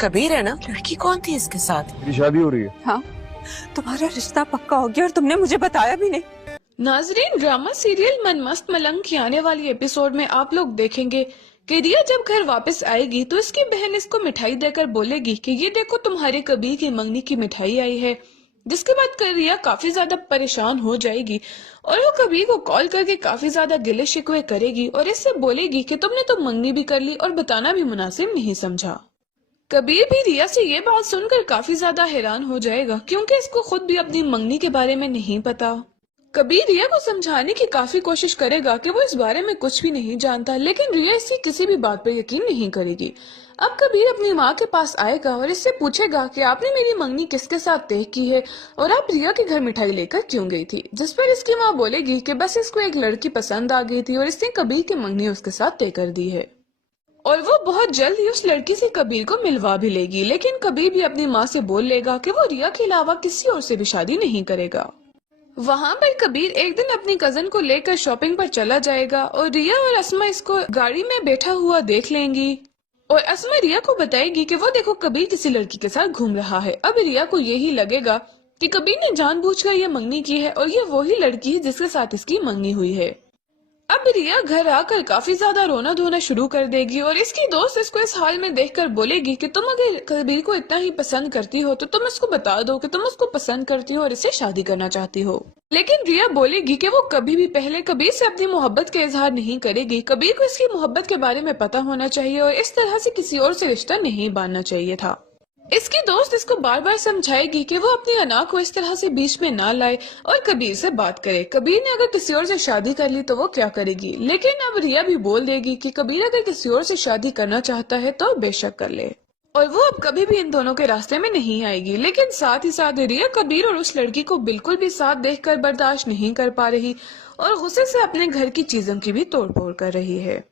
कबीर है ना, लड़की कौन थी इसके साथ? मेरी शादी हो रही है। हाँ, तुम्हारा रिश्ता पक्का हो गया और तुमने मुझे बताया भी नहीं। नाजरीन, ड्रामा सीरियल मन मस्त मलंग की आने वाली एपिसोड में आप लोग देखेंगे कि रिया जब घर वापस आएगी तो इसकी बहन इसको मिठाई देकर बोलेगी कि ये देखो तुम्हारे कबीर की मंगनी की मिठाई आई है। जिसके बाद कर रिया काफी ज्यादा परेशान हो जाएगी और वो कबीर को कॉल करके काफी ज्यादा गिले शिकवे करेगी और इससे बोलेगी कि तुमने तो मंगनी भी कर ली और बताना भी मुनासिब नहीं समझा। कबीर भी रिया से ये बात सुनकर काफी ज्यादा हैरान हो जाएगा क्योंकि इसको खुद भी अपनी मंगनी के बारे में नहीं पता। कबीर रिया को समझाने की काफी कोशिश करेगा कि वो इस बारे में कुछ भी नहीं जानता, लेकिन रिया इसकी किसी भी बात पर यकीन नहीं करेगी। अब कबीर अपनी माँ के पास आएगा और इससे पूछेगा कि आपने मेरी मंगनी किसके साथ तय की है और आप रिया के घर मिठाई लेकर क्यों गई थी। जिस पर इसकी माँ बोलेगी कि बस इसको एक लड़की पसंद आ गई थी और इसने कबीर की मंगनी उसके साथ तय कर दी है और वो बहुत जल्द ही उस लड़की से कबीर को मिलवा भी लेगी। लेकिन कबीर भी अपनी माँ से बोल लेगा कि वो रिया के अलावा किसी और से भी शादी नहीं करेगा। वहाँ पर कबीर एक दिन अपनी कजन को लेकर शॉपिंग पर चला जाएगा और रिया और अस्मा इसको गाड़ी में बैठा हुआ देख लेंगी और अस्मा रिया को बताएगी कि वो देखो कबीर किसी लड़की के साथ घूम रहा है। अब रिया को यही लगेगा कि कबीर ने जानबूझकर ये मंगनी की है और ये वही लड़की है जिसके साथ इसकी मंगनी हुई है। अब रिया घर आकर काफी ज्यादा रोना धोना शुरू कर देगी और इसकी दोस्त इसको इस हाल में देखकर बोलेगी कि तुम अगर कबीर को इतना ही पसंद करती हो तो तुम इसको बता दो कि तुम उसको पसंद करती हो और इससे शादी करना चाहती हो। लेकिन रिया बोलेगी कि वो कभी भी पहले कबीर से अपनी मोहब्बत का इजहार नहीं करेगी। कबीर को इसकी मोहब्बत के बारे में पता होना चाहिए और इस तरह से किसी और से रिश्ता नहीं बांधना चाहिए था। इसकी दोस्त इसको बार बार समझाएगी कि वो अपनी अना को इस तरह से बीच में ना लाए और कबीर से बात करे। कबीर ने अगर किसी और से शादी कर ली तो वो क्या करेगी। लेकिन अब रिया भी बोल देगी कि कबीर अगर किसी और से शादी करना चाहता है तो बेशक कर ले और वो अब कभी भी इन दोनों के रास्ते में नहीं आएगी। लेकिन साथ ही साथ रिया कबीर और उस लड़की को बिल्कुल भी साथ देखकर बर्दाश्त नहीं कर पा रही और गुस्से से अपने घर की चीजों की भी तोड़ फोड़ कर रही है।